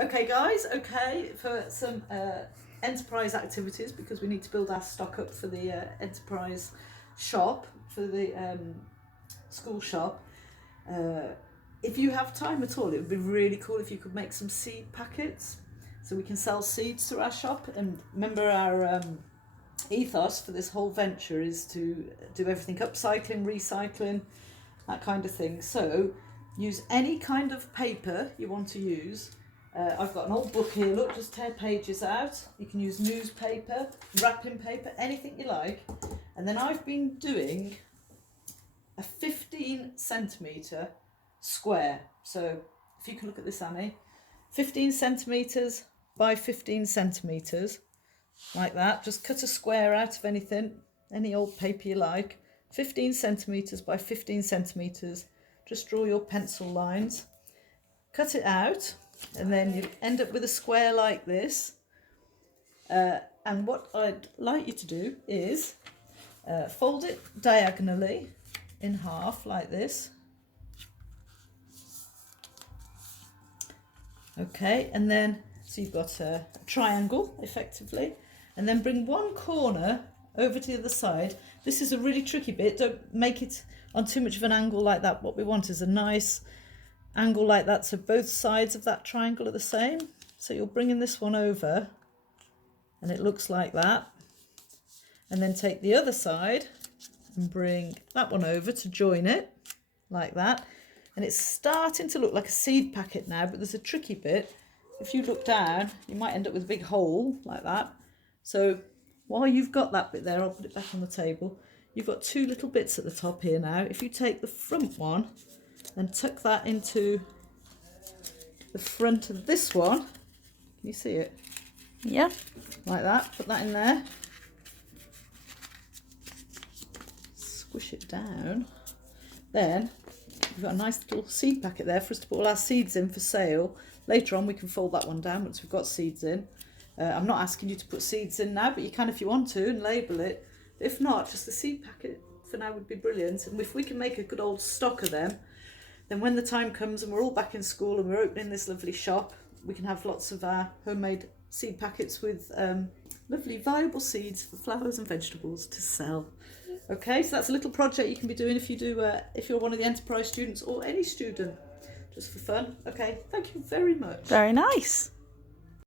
Okay guys, for some enterprise activities, because we need to build our stock up for the enterprise shop, for the school shop. If you have time at all, it would be really cool if you could make some seed packets so we can sell seeds through our shop. And remember, our ethos for this whole venture is to do everything upcycling, recycling, that kind of thing. So use any kind of paper you want to use. I've got an old book here, look, just tear pages out. You can use newspaper, wrapping paper, anything you like. And then I've been doing a 15 centimetre square. So if you can look at this, Annie, 15 centimetres by 15 centimetres, like that. Just cut a square out of anything, any old paper you like. 15 centimetres by 15 centimetres. Just draw your pencil lines, cut it out, and then you end up with a square like this. And what I'd like you to do is fold it diagonally in half like this. Okay, and then so you've got a triangle effectively, and then bring one corner over to the other side. This is a really tricky bit. Don't make it on too much of an angle like that. What we want is a nice angle like that, so both sides of that triangle are the same. So you're bringing this one over and it looks like that, and then take the other side and bring that one over to join it like that. And it's starting to look like a seed packet now, but there's a tricky bit. If you look down, you might end up with a big hole like that. So while you've got that bit there, I'll put it back on the table. You've got two little bits at the top here now. If you take the front one and tuck that into the front of this one, can you see it? Yeah. Like that, put that in there. Squish it down. Then we've got a nice little seed packet there for us to put all our seeds in for sale. Later on we can fold that one down once we've got seeds in. I'm not asking you to put seeds in now, but you can if you want to and label it. If not, just the seed packet for now would be brilliant. And if we can make a good old stock of them, then when the time comes and we're all back in school and we're opening this lovely shop, we can have lots of our homemade seed packets with lovely viable seeds for flowers and vegetables to sell. Okay, so that's a little project you can be doing if you're one of the enterprise students or any student, just for fun. Okay, thank you very much. Very nice.